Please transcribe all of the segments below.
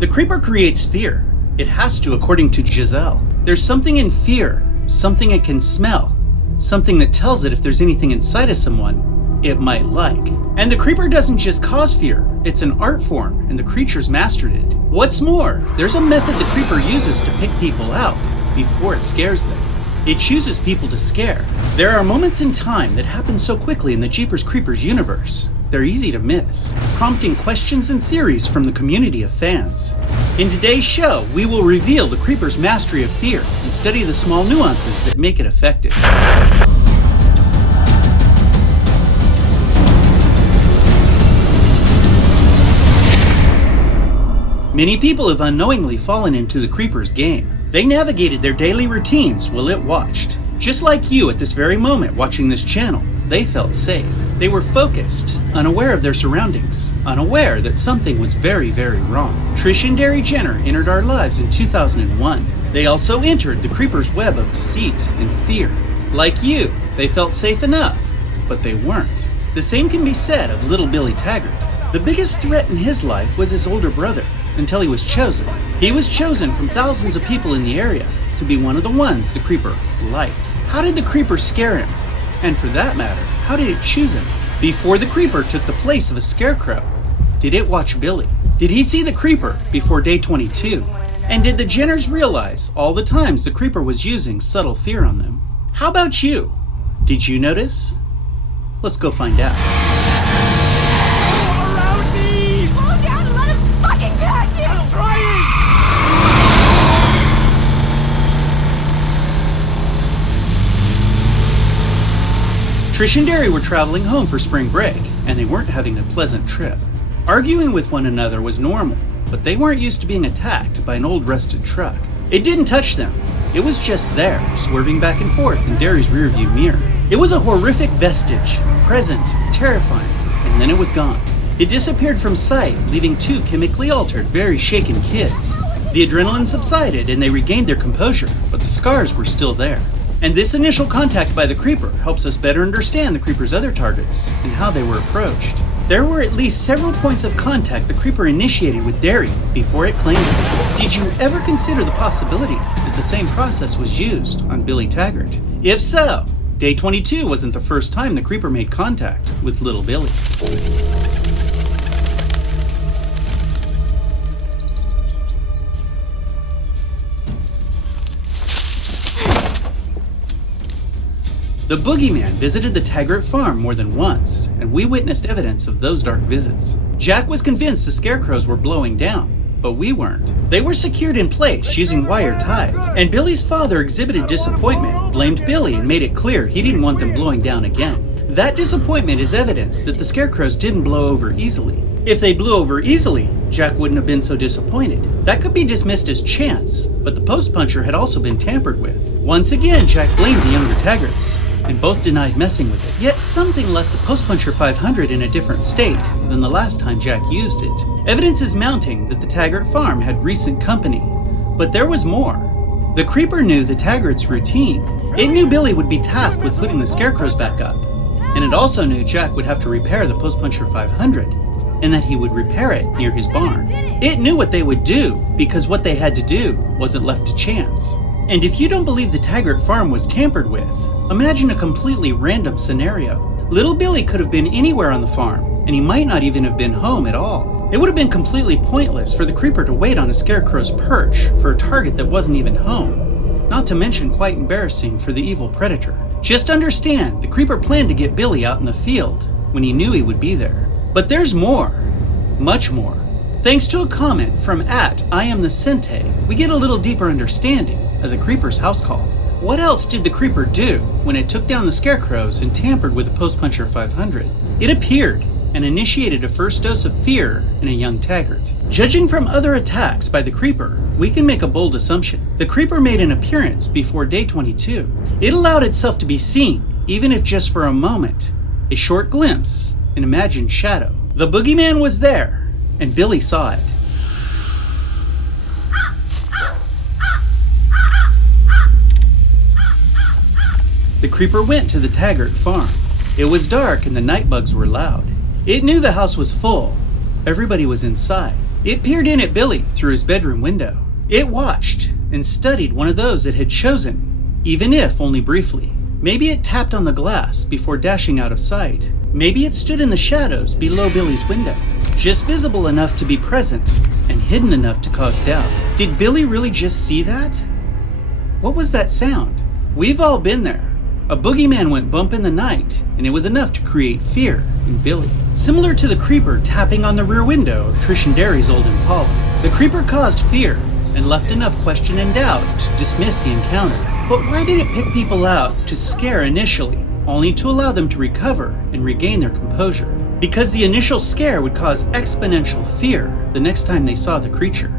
The creeper creates fear. It has to, according to Giselle. There's something in fear, something it can smell, something that tells it if there's anything inside of someone it might like. And the creeper doesn't just cause fear, it's an art form, and the creature's mastered it. What's more, there's a method the creeper uses to pick people out before it scares them. It chooses people to scare. There are moments in time that happen so quickly in the Jeepers Creepers universe, they're easy to miss, prompting questions and theories from the community of fans. In today's show, we will reveal the creeper's mastery of fear and study the small nuances that make it effective. Many people have unknowingly fallen into the creeper's game. They navigated their daily routines while it watched. Just like you at this very moment watching this channel, they felt safe. They were focused, unaware of their surroundings, unaware that something was very, very wrong. Trish and Derry Jenner entered our lives in 2001. They also entered the creeper's web of deceit and fear. Like you, they felt safe enough, but they weren't. The same can be said of little Billy Taggart. The biggest threat in his life was his older brother, until he was chosen. He was chosen from thousands of people in the area to be one of the ones the creeper liked. How did the creeper scare him? And for that matter, how did it choose him? Before the creeper took the place of a scarecrow, did it watch Billy? Did he see the creeper before day 22? And did the Jenners realize all the times the creeper was using subtle fear on them? How about you? Did you notice? Let's go find out. Trish and Derry were traveling home for spring break, and they weren't having a pleasant trip. Arguing with one another was normal, but they weren't used to being attacked by an old rusted truck. It didn't touch them. It was just there, swerving back and forth in Derry's rearview mirror. It was a horrific vestige, present, terrifying, and then it was gone. It disappeared from sight, leaving two chemically altered, very shaken kids. The adrenaline subsided and they regained their composure, but the scars were still there. And this initial contact by the creeper helps us better understand the creeper's other targets and how they were approached. There were at least several points of contact the creeper initiated with Derry before it claimed it. Did you ever consider the possibility that the same process was used on Billy Taggart? If so, day 22 wasn't the first time the creeper made contact with little Billy. The boogeyman visited the Tagert farm more than once, and we witnessed evidence of those dark visits. Jack was convinced the scarecrows were blowing down, but we weren't. They were secured in place using wire ties, and Billy's father exhibited disappointment, blamed Billy, and made it clear he didn't want them blowing down again. That disappointment is evidence that the scarecrows didn't blow over easily. If they blew over easily, Jack wouldn't have been so disappointed. That could be dismissed as chance, but the post puncher had also been tampered with. Once again, Jack blamed the younger Taggerts, and both denied messing with it. Yet something left the Post Puncher 500 in a different state than the last time Jack used it. Evidence is mounting that the Taggart farm had recent company, but there was more. The creeper knew the Taggart's routine. It knew Billy would be tasked with putting the scarecrows back up, and it also knew Jack would have to repair the Post Puncher 500, and that he would repair it near his barn. It knew what they would do, because what they had to do wasn't left to chance. And if you don't believe the Taggart farm was tampered with, imagine a completely random scenario. Little Billy could have been anywhere on the farm, and he might not even have been home at all. It would have been completely pointless for the creeper to wait on a scarecrow's perch for a target that wasn't even home. Not to mention quite embarrassing for the evil predator. Just understand, the creeper planned to get Billy out in the field when he knew he would be there. But there's more. Much more. Thanks to a comment from @IamTheSente, we get a little deeper understanding of the creeper's house call. What else did the creeper do when it took down the scarecrows and tampered with the Post Puncher 500? It appeared and initiated a first dose of fear in a young Taggart. Judging from other attacks by the creeper, we can make a bold assumption. The creeper made an appearance before day 22. It allowed itself to be seen, even if just for a moment. A short glimpse, an imagined shadow. The boogeyman was there, and Billy saw it. The creeper went to the Taggart farm. It was dark and the night bugs were loud. It knew the house was full. Everybody was inside. It peered in at Billy through his bedroom window. It watched and studied one of those it had chosen, even if only briefly. Maybe it tapped on the glass before dashing out of sight. Maybe it stood in the shadows below Billy's window, just visible enough to be present and hidden enough to cause doubt. Did Billy really just see that? What was that sound? We've all been there. A boogeyman went bump in the night, and it was enough to create fear in Billy. Similar to the creeper tapping on the rear window of Trish and Derry's old Impala. The creeper caused fear and left enough question and doubt to dismiss the encounter. But why did it pick people out to scare initially, only to allow them to recover and regain their composure? Because the initial scare would cause exponential fear the next time they saw the creature.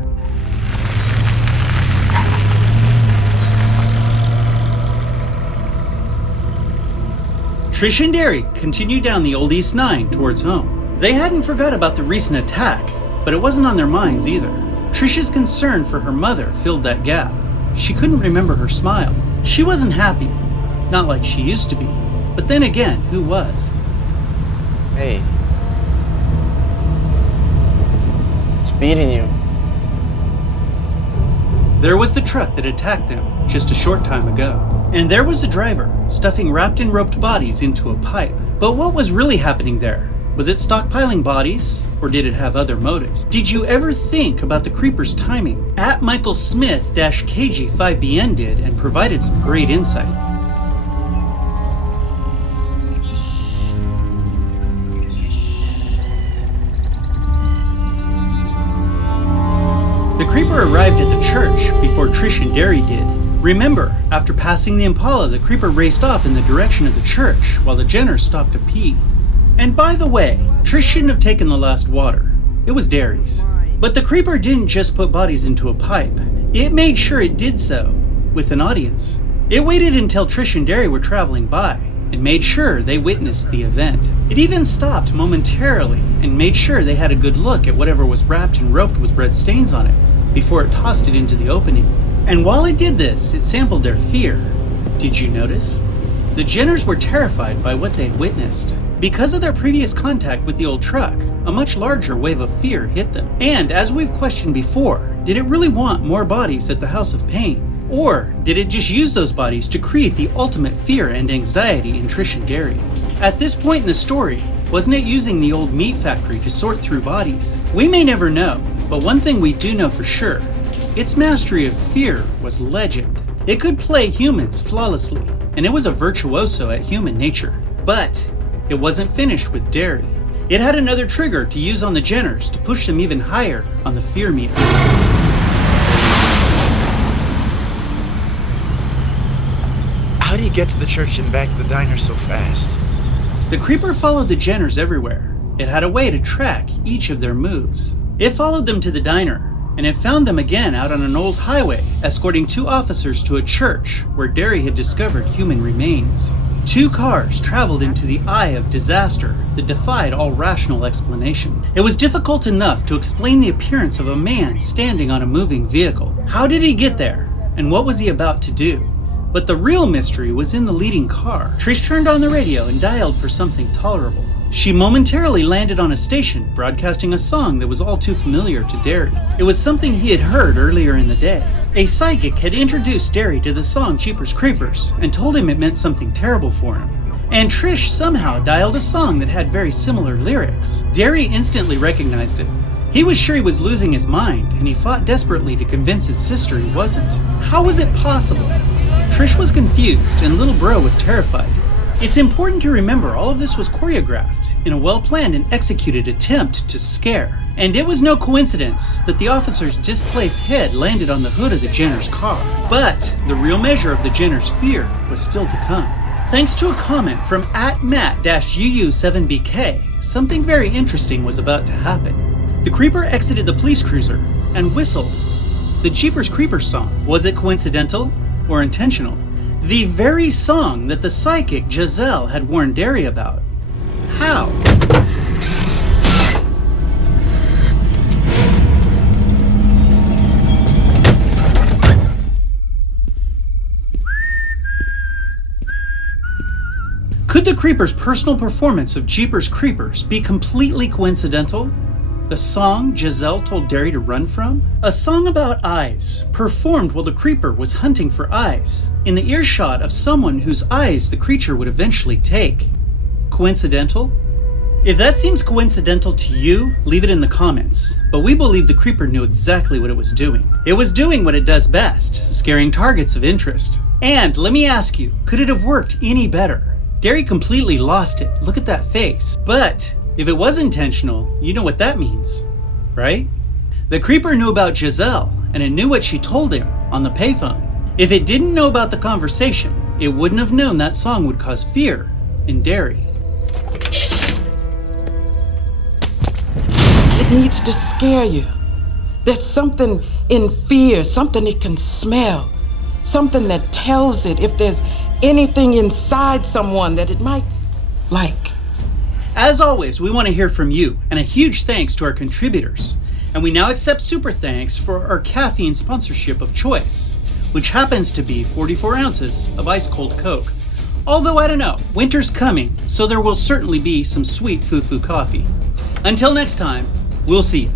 Trish and Derry continued down the old East 9 towards home. They hadn't forgot about the recent attack, but it wasn't on their minds either. Trish's concern for her mother filled that gap. She couldn't remember her smile. She wasn't happy, not like she used to be. But then again, who was? Hey. It's beating you. There was the truck that attacked them just a short time ago. And there was the driver, stuffing wrapped and roped bodies into a pipe. But what was really happening there? Was it stockpiling bodies, or did it have other motives? Did you ever think about the creeper's timing? At Michael Smith-KG5BN did and provided some great insight. The creeper arrived at the church before Trish and Derry did. Remember, after passing the Impala, the creeper raced off in the direction of the church while the Jenners stopped to pee. And by the way, Trish shouldn't have taken the last water. It was Derry's. But the creeper didn't just put bodies into a pipe. It made sure it did so with an audience. It waited until Trish and Derry were traveling by and made sure they witnessed the event. It even stopped momentarily and made sure they had a good look at whatever was wrapped and roped with red stains on it before it tossed it into the opening. And while it did this, it sampled their fear. Did you notice? The Jenners were terrified by what they'd witnessed. Because of their previous contact with the old truck, a much larger wave of fear hit them. And as we've questioned before, did it really want more bodies at the House of Pain? Or did it just use those bodies to create the ultimate fear and anxiety in Trish and Derry? At this point in the story, wasn't it using the old meat factory to sort through bodies? We may never know, but one thing we do know for sure, its mastery of fear was legend. It could play humans flawlessly, and it was a virtuoso at human nature. But it wasn't finished with Derry. It had another trigger to use on the Jenners to push them even higher on the fear meter. How do you get to the church and back to the diner so fast? The creeper followed the Jenners everywhere. It had a way to track each of their moves. It followed them to the diner, and it found them again out on an old highway, escorting 2 officers to a church where Derry had discovered human remains. 2 cars traveled into the eye of disaster that defied all rational explanation. It was difficult enough to explain the appearance of a man standing on a moving vehicle. How did he get there? And what was he about to do? But the real mystery was in the leading car. Trish turned on the radio and dialed for something tolerable. She momentarily landed on a station broadcasting a song that was all too familiar to Derry. It was something he had heard earlier in the day. A psychic had introduced Derry to the song Jeepers Creepers and told him it meant something terrible for him. And Trish somehow dialed a song that had very similar lyrics. Derry instantly recognized it. He was sure he was losing his mind, and he fought desperately to convince his sister he wasn't. How was it possible? Trish was confused, and little bro was terrified. It's important to remember all of this was choreographed in a well-planned and executed attempt to scare. And it was no coincidence that the officer's displaced head landed on the hood of the Jenners' car. But the real measure of the Jenners' fear was still to come. Thanks to a comment from @Matt-UU7BK, something very interesting was about to happen. The creeper exited the police cruiser and whistled the Jeepers Creepers song. Was it coincidental or intentional? The very song that the psychic Giselle had warned Derry about. How? Could the creeper's personal performance of Jeepers Creepers be completely coincidental? The song Giselle told Derry to run from? A song about eyes, performed while the creeper was hunting for eyes, in the earshot of someone whose eyes the creature would eventually take. Coincidental? If that seems coincidental to you, leave it in the comments. But we believe the creeper knew exactly what it was doing. It was doing what it does best, scaring targets of interest. And let me ask you, could it have worked any better? Derry completely lost it. Look at that face. But if it was intentional, you know what that means, right? The creeper knew about Giselle, and it knew what she told him on the payphone. If it didn't know about the conversation, it wouldn't have known that song would cause fear in Derry. It needs to scare you. There's something in fear, something it can smell, something that tells it if there's anything inside someone that it might like. As always, we want to hear from you, and a huge thanks to our contributors. And we now accept super thanks for our caffeine sponsorship of choice, which happens to be 44 ounces of ice-cold Coke. Although, I don't know, winter's coming, so there will certainly be some sweet foo-foo coffee. Until next time, we'll see you.